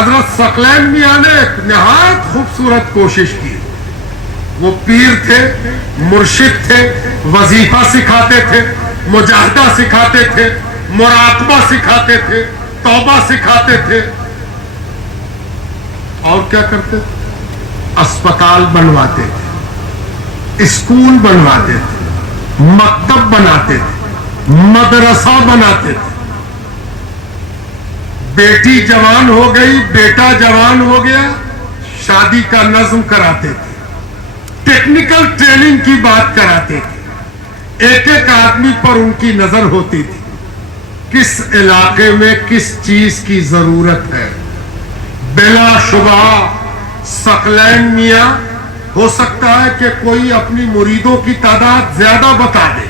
حضرت ثقلین میاں نے ایک نہایت خوبصورت کوشش کی. وہ پیر تھے، مرشد تھے، وظیفہ سکھاتے تھے، مجاہدہ سکھاتے تھے، مراقبہ سکھاتے تھے، توبہ سکھاتے تھے. اور کیا کرتے تھے؟ اسپتال بنواتے تھے، اسکول بنواتے تھے، مکتب بناتے تھے، مدرسہ بناتے تھے. بیٹی جوان ہو گئی، بیٹا جوان ہو گیا، شادی کا نظم کراتے تھے، ٹیکنیکل ٹریننگ کی بات کراتے تھے. ایک ایک آدمی پر ان کی نظر ہوتی تھی، کس علاقے میں کس چیز کی ضرورت ہے. بلا شبہ ثقلین میاں ہو سکتا ہے کہ کوئی اپنی مریدوں کی تعداد زیادہ بتا دے،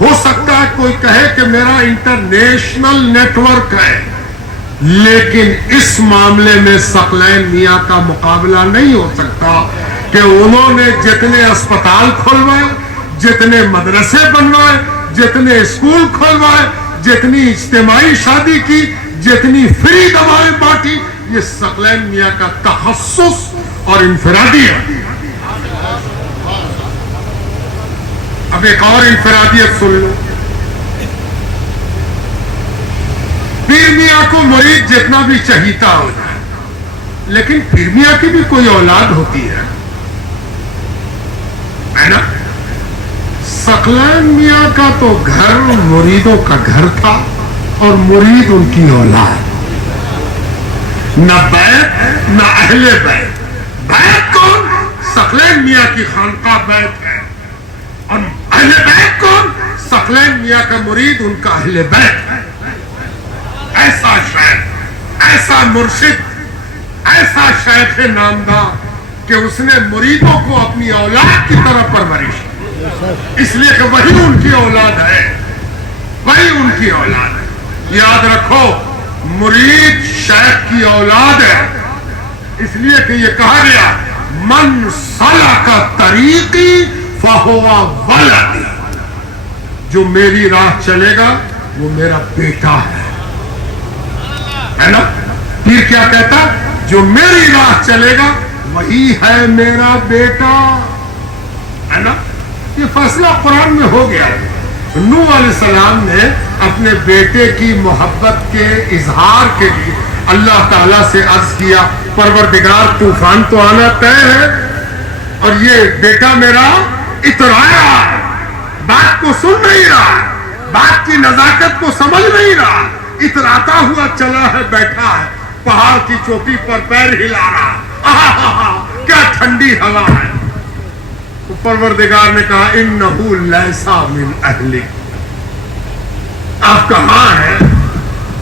ہو سکتا ہے کوئی کہے کہ میرا انٹرنیشنل نیٹ ورک ہے، لیکن اس معاملے میں ثقلین میاں کا مقابلہ نہیں ہو سکتا کہ انہوں نے جتنے اسپتال کھلوائے، جتنے مدرسے بنوائے، جتنے اسکول کھلوائے، جتنی اجتماعی شادی کی، جتنی فری دوائیں بانٹی، یہ ثقلین میاں کا تخصص اور انفرادی ہے. اب ایک اور انفرادیت سن لو. پیر میاں کو مرید جتنا بھی چہیتا ہو جائے، لیکن پیر میاں کی بھی کوئی اولاد ہوتی ہے نا. ثقلین میاں کا تو گھر مریدوں کا گھر تھا اور مرید ان کی اولاد. نہ بیت نہ اہل بیت. بیت کون؟ ثقلین میاں کی خانقاہ بیت ہے. اور اہل بیت کون؟ ثقلین میاں کا مرید ان کا اہل بیت ہے. ایسا شیخ، ایسا مرشد، ایسا شیخ نامدار کہ اس نے مریدوں کو اپنی اولاد کی طرح پرورش کی، اس لیے کہ وہی ان کی اولاد ہے، وہی ان کی اولاد ہے. یاد رکھو، مرید شیخ کی اولاد ہے، اس لیے کہ یہ کہا گیا من سلک طریقی فہو ولدی. جو میری راہ چلے گا وہ میرا بیٹا ہے نا. پھر کیا کہتا؟ جو میری راہ چلے گا وہی ہے میرا بیٹا ہے نا. یہ فیصلہ قرآن میں ہو گیا. نوح علیہ السلام نے اپنے بیٹے کی محبت کے اظہار کے لیے اللہ تعالیٰ سے عرض کیا، پروردگار طوفان تو آنا طے ہے اور یہ بیٹا میرا اترایا، بات کو سن نہیں رہا، بات کی نزاکت کو سمجھ نہیں رہا، اتراتا ہوا چلا ہے، بیٹھا ہے پہاڑ کی چوٹی پر پیر ہلا رہا، کیا ٹھنڈی ہوا ہے. پروردگار نے کہا انہو لیسا من اہلک. آپ کہاں ہیں؟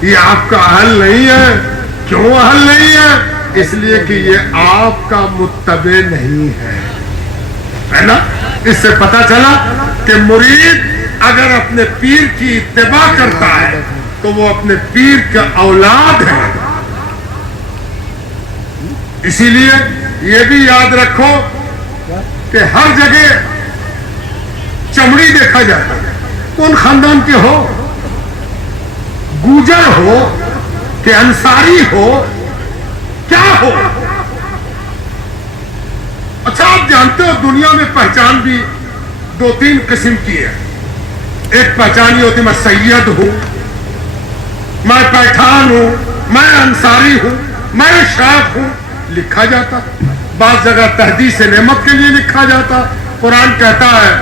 یہ آپ کا اہل نہیں ہے. کیوں اہل نہیں ہے؟ اس لیے کہ یہ آپ کا متبع نہیں ہے نا. اس سے پتا چلا کہ مرید اگر اپنے پیر کی اتباع کرتا ہے تو وہ اپنے پیر کا اولاد ہے. اسی لیے یہ بھی یاد رکھو کہ ہر جگہ چمڑی دیکھا جاتا ہے. کون خاندان کے ہو، گوجر ہو کہ انصاری ہو، کیا ہو. اچھا آپ جانتے ہو دنیا میں پہچان بھی دو تین قسم کی ہے. ایک پہچان یہ ہوتی میں سید ہوں، میں پٹھان ہوں، میں انصاری ہوں، میں شیخ ہوں، لکھا جاتا. بعض جگہ تحدیث نعمت کے لیے لکھا جاتا. قرآن کہتا ہے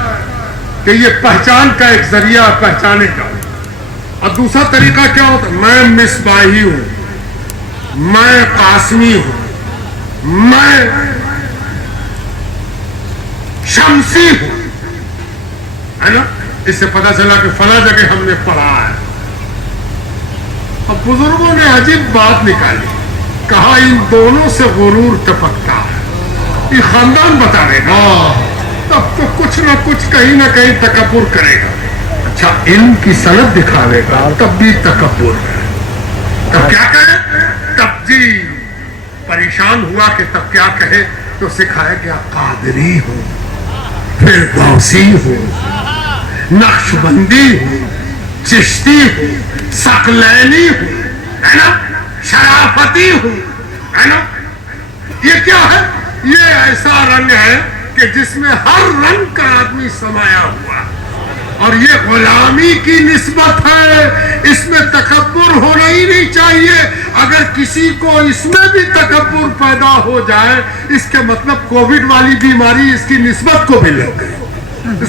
کہ یہ پہچان کا ایک ذریعہ پہچانے کا. اور دوسرا طریقہ کیا ہوتا ہے؟ میں مصباحی ہوں، میں قاسمی ہوں، میں شمسی ہوں ہے نا. اس سے پتا چلا کہ فلاں جگہ ہم نے پڑھا ہے. اب بزرگوں نے عجیب بات نکالی، کہا ان دونوں سے غرور ٹپکتا ہے. یہ خاندان بتا دے گا تب تو کچھ نہ کچھ کہیں نہ کہیں تکبر کرے گا. اچھا علم کی سند دکھاوے گا تب بھی تکبر ہے. تب کیا کہے؟ تب جی پریشان ہوا کہ تب کیا کہے تو سکھایا گیا قادری ہو، پھر غوثی ہو، نقش بندی ہو، چشتی ہو، ثقلینی ہو ہے نا، شرافتی ہو ایسا رنگ ہے کہ جس میں ہر رنگ کا آدمی سمایا ہوا، اور یہ غلامی کی نسبت ہے، اس میں تکبر ہونا ہی نہیں چاہیے۔ اگر کسی کو اس میں بھی تکبر پیدا ہو جائے، اس کے مطلب کووڈ والی بیماری اس کی نسبت کو بھی لگ گئی۔